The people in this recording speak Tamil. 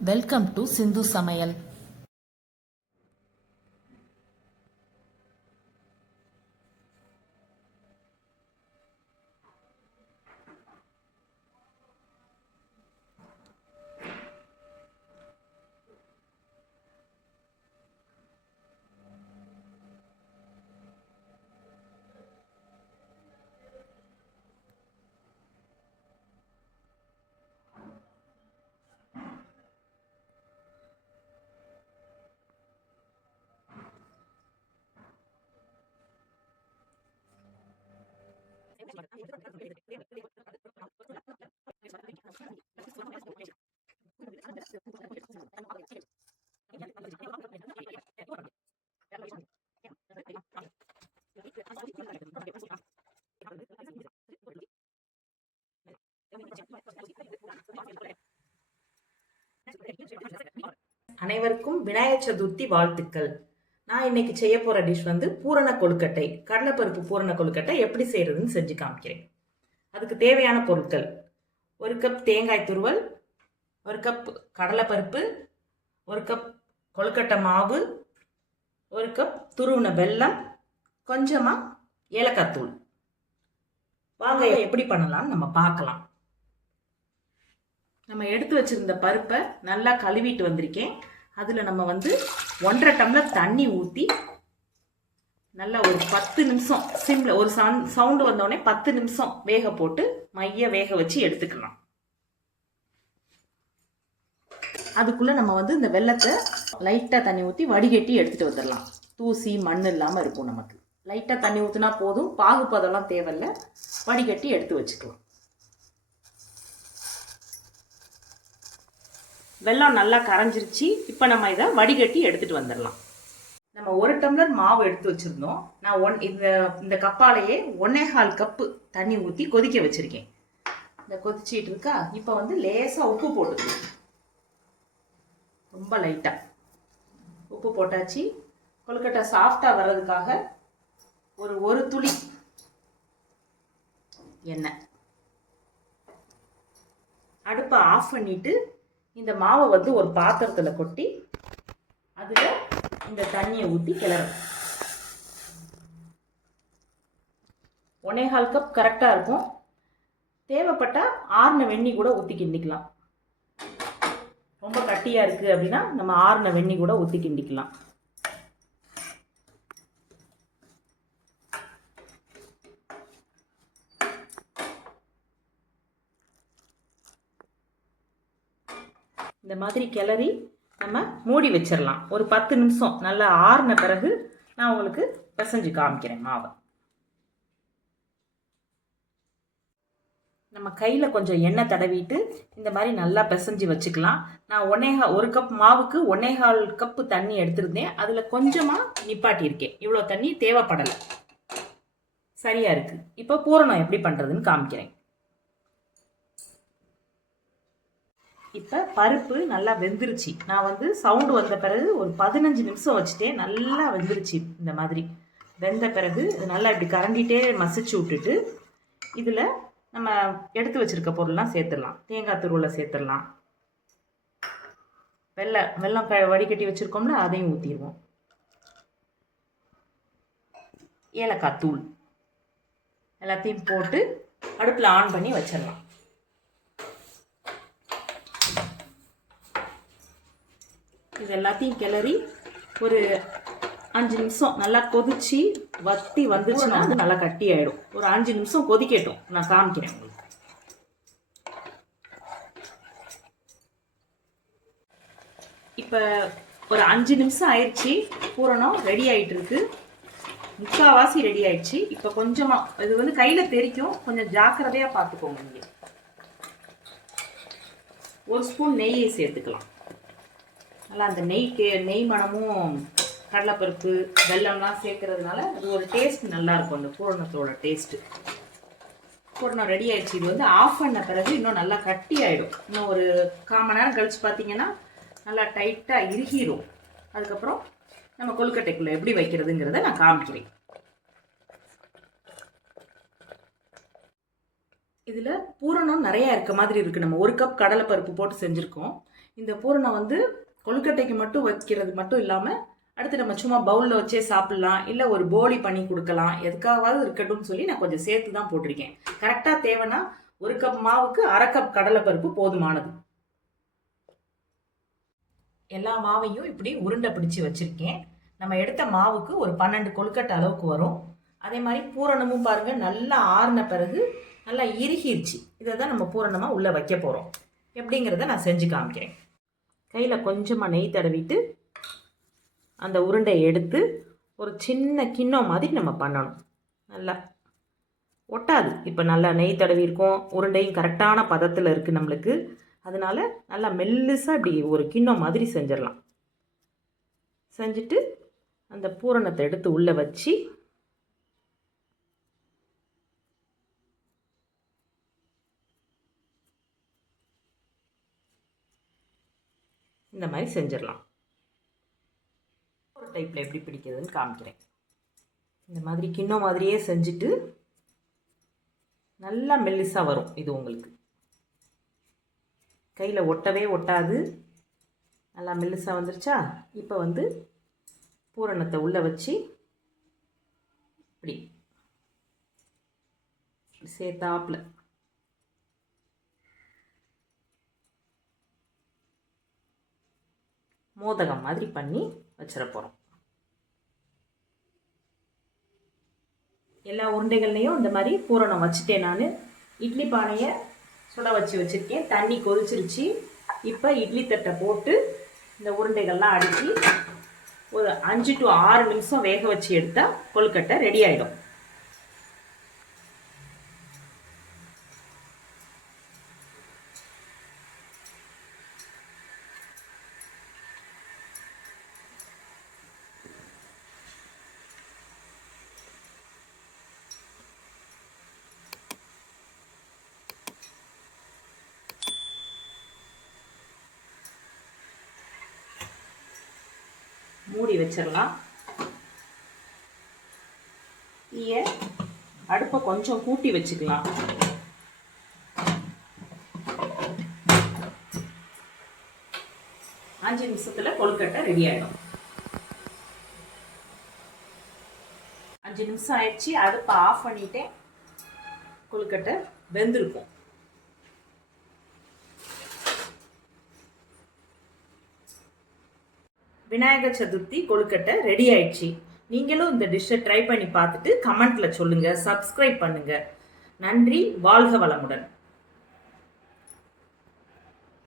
வெல்கம் டு சிந்து சமையல். அனைவருக்கும் விநாயகர் சதுர்த்தி வாழ்த்துக்கள். நான் இன்னைக்கு செய்ய போகிற டிஷ் வந்து பூரண கொழுக்கட்டை. கடலைப்பருப்பு பூரண கொழுக்கட்டை எப்படி செய்கிறதுன்னு செஞ்சு காமிக்கிறேன். அதுக்கு தேவையான பொருட்கள். ஒரு கப் தேங்காய் துருவல் ஒரு கப் கடலைப்பருப்பு ஒரு கப் கொழுக்கட்டை மாவு ஒரு கப் துருவின வெல்லம் கொஞ்சமாக ஏலக்காய் தூள். வாங்க எப்படி பண்ணலாம்னு நம்ம பார்க்கலாம். நம்ம எடுத்து வச்சிருந்த பருப்பை நல்லா கழுவிட்டு வந்திருக்கேன். அதில் நம்ம வந்து ஒன்றரை டம்ளர் தண்ணி ஊற்றி நல்லா ஒரு பத்து நிமிஷம் சிம்மில் ஒரு சவுண்ட் சவுண்டு வந்தோடனே பத்து நிமிஷம் வேக போட்டு மைய வேக வச்சு எடுத்துக்கலாம். அதுக்குள்ளே நம்ம வந்து இந்த வெள்ளத்தை லைட்டாக தண்ணி ஊற்றி வடிகட்டி எடுத்துகிட்டு வந்துடலாம். தூசி மண் இல்லாமல் இருக்கும் நமக்கு. லைட்டாக தண்ணி ஊற்றினா போதும். பாகுப்பதெல்லாம் தேவையில்லை. வடிகட்டி எடுத்து வச்சுக்கலாம். வெல்லம் நல்லா கரைஞ்சிருச்சு. இப்போ நம்ம இதை வடிகட்டி எடுத்துகிட்டு வந்துடலாம். நம்ம ஒரு டம்ளர் மாவு எடுத்து வச்சிருந்தோம். நான் ஒன் இந்த இந்த கப்பாலேயே ஒன்னே கால் கப்பு தண்ணி ஊற்றி கொதிக்க வச்சுருக்கேன். இந்த கொதிச்சிட்டு இருக்கா? இப்போ வந்து லேசாக உப்பு போட்டுக்கலாம் ரொம்ப லைட்டாக உப்பு போட்டாச்சு. கொழுக்கட்டை சாஃப்டாக வர்றதுக்காக ஒரு ஒரு துளி எண்ணெய். அடுப்பை ஆஃப் பண்ணிவிட்டு இந்த மாவை வந்து ஒரு பாத்திரத்தில் கொட்டி அதில் இந்த தண்ணியை ஊற்றி கிளறணும். ஒன்னேகால் கப் கரெக்டாக இருக்கும். தேவைப்பட்டால் ஆறுன வெண்ணி கூட ஊற்றி கிண்டிக்கலாம். ரொம்ப கட்டியாக இருக்குது அப்படின்னா நம்ம ஆறுன வெண்ணி கூட ஊற்றி கிண்டிக்கலாம். இந்த மாதிரி கிளறி நம்ம மூடி வச்சிடலாம் ஒரு பத்து நிமிஷம் நல்லா ஆறுன பிறகு நான் உங்களுக்கு பிசைஞ்சு காமிக்கிறேன் மாவை. நம்ம கையில் கொஞ்சம் எண்ணெய் தடவிட்டு இந்த மாதிரி நல்லா பிசைஞ்சு வச்சுக்கலாம். நான் ஒன்னேகா ஒரு கப் மாவுக்கு ஒன்னேகால் கப்பு தண்ணி எடுத்திருந்தேன். அதில் கொஞ்சமாக நிப்பாட்டியிருக்கேன் இவ்வளோ தண்ணி தேவைப்படலை. சரியாக இருக்குது இப்போ பூரணம் எப்படி பண்ணுறதுன்னு காமிக்கிறேன். இப்போ பருப்பு நல்லா வெந்துருச்சு. நான் வந்து சவுண்டு வந்த பிறகு ஒரு பதினஞ்சு நிமிஷம் வச்சுட்டேன் நல்லா வெந்துருச்சு இந்த மாதிரி. வெந்த பிறகு இது நல்லா இப்படி கரண்டிட்டே மசிச்சு விட்டுட்டு இதில் நம்ம எடுத்து வச்சுருக்க பொருள்லாம் சேர்த்துடலாம். தேங்காய் துருவில் சேர்த்துடலாம். வெள்ளை வெள்ளம் க வடிகட்டி வச்சுருக்கோம்ல அதையும் ஊற்றிடுவோம் ஏலக்காய் தூள். எல்லாத்தையும் போட்டு அடுப்பில் ஆன் பண்ணி வச்சிடலாம். இது எல்லாத்தையும் கிளறி ஒரு அஞ்சு நிமிஷம் நல்லா கொதிச்சு வத்தி வந்துச்சுன்னா அது நல்லா கட்டி ஆயிடும் ஒரு அஞ்சு நிமிஷம் கொதிக்கட்டும். நான் காமிக்கிறேன் உங்களுக்கு. இப்போ ஒரு அஞ்சு நிமிஷம் ஆயிடுச்சு. பூரணம் ரெடி ஆயிட்டு இருக்கு முக்காவாசி ரெடி ஆயிடுச்சு. இப்போ கொஞ்சமாக இது வந்து கையில் தெரிக்கும். கொஞ்சம் ஜாக்கிரதையாக பார்த்துக்கோங்க நீங்கள் ஒரு ஸ்பூன் நெய்யை சேர்த்துக்கலாம். நல்லா அந்த நெய்க்கு நெய் மணமும் கடலைப்பருப்பு வெல்லம்லாம் சேர்க்கறதுனால அது ஒரு டேஸ்ட் நல்லாயிருக்கும் அந்த பூரணத்தோட டேஸ்ட்டு பூரணம் ரெடி ஆயிடுச்சு. இது வந்து ஆஃப் பண்ண பிறகு இன்னும் நல்லா கட்டி ஆகிடும் இன்னும் ஒரு கால் மணி நேரம் கழிச்சு பார்த்தீங்கன்னா நல்லா டைட்டாக இறுகிரும். அதுக்கப்புறம் நம்ம கொழுக்கட்டைக்குள்ளே எப்படி வைக்கிறதுங்கிறத நான் காமிக்கிறேன். இதில் பூரணம் நிறையா இருக்க மாதிரி இருக்குது நம்ம ஒரு கப் கடலைப்பருப்பு போட்டு செஞ்சுருக்கோம். இந்த பூரணம் வந்து கொழுக்கட்டைக்கு மட்டும் வைக்கிறது மட்டும் இல்லாமல் அடுத்து நம்ம சும்மா பவுலில் வச்சே சாப்பிட்லாம் இல்லை ஒரு போலி பண்ணி கொடுக்கலாம் எதுக்காவது இருக்கட்டும்னு சொல்லி நான் கொஞ்சம் சேர்த்து தான் போட்டிருக்கேன் கரெக்டாக தேவைன்னா ஒரு கப் மாவுக்கு அரை கப் கடலைப்பருப்பு போதுமானது. எல்லா மாவையும் இப்படி உருண்டை பிடிச்சி வச்சுருக்கேன். நம்ம எடுத்த மாவுக்கு ஒரு பன்னெண்டு கொழுக்கட்டை அளவுக்கு வரும். அதே மாதிரி பூரணமும் பாருங்கள் நல்லா ஆறின பிறகு நல்லா இறுகிருச்சு. இதை தான் நம்ம பூரணமாக உள்ளே வைக்க போகிறோம் எப்படிங்கிறத நான் செஞ்சு காமிக்கிறேன். கையில் கொஞ்சமாக நெய் தடவிட்டு அந்த உருண்டையை எடுத்து ஒரு சின்ன கிண்ணம் மாதிரி நம்ம பண்ணணும். நல்லா ஒட்டாது. இப்போ நல்லா நெய் தடவி இருக்கோம் உருண்டையும் கரெக்டான பதத்தில் இருக்குது நம்மளுக்கு. அதனால நல்லா மெல்லுசாக இப்படி ஒரு கிண்ணம் மாதிரி செஞ்சிடலாம். செஞ்சுட்டு அந்த பூரணத்தை எடுத்து உள்ளே வச்சு இந்த மாதிரி செஞ்சிடலாம். ஒரு டைப்பில் எப்படி பிடிக்கிறதுன்னு காமிக்கிறேன். இந்த மாதிரி கிண்ணம் மாதிரியே செஞ்சுட்டு நல்லா மெல்லிசாக வரும் இது உங்களுக்கு. கையில் ஒட்டவே ஒட்டாது. நல்லா மெல்லிசாக வந்துருச்சா? இப்போ வந்து பூரணத்தை உள்ளே வச்சு இப்படி சேர்த்தாப்பில். மோதகம் மாதிரி பண்ணி வச்சிட போகிறோம் எல்லா உருண்டைகள்லையும் இந்த மாதிரி பூரணம் வச்சுட்டேன் நான். இட்லி பானையை சுட வச்சு வச்சுருக்கேன். தண்ணி கொதிச்சிருச்சு. இப்போ இட்லி தட்டை போட்டு இந்த உருண்டைகள்லாம் அடித்து ஒரு அஞ்சு டு ஆறு நிமிஷம் வேக வச்சு எடுத்தால் கொழுக்கட்டை ரெடி ஆகிடும் மூடி வச்சிடலாம். தீய அடுப்பை கொஞ்சம் கூட்டி வச்சுக்கலாம். அஞ்சு நிமிஷத்தில் கொழுக்கட்டை ரெடி ஆகிடும் அஞ்சு நிமிஷம் ஆயிடுச்சு. அடுப்பை ஆஃப் பண்ணிட்டேன். கொழுக்கட்டை வெந்திருக்கும். விநாயகர் சதுர்த்தி கொழுக்கட்டை ரெடி ஆயிடுச்சு. நீங்களும் இந்த டிஷ்ஷை ட்ரை பண்ணி பார்த்துட்டு கமெண்ட்ல சொல்லுங்க சப்ஸ்கிரைப் பண்ணுங்க. நன்றி வாழ்க வளமுடன்.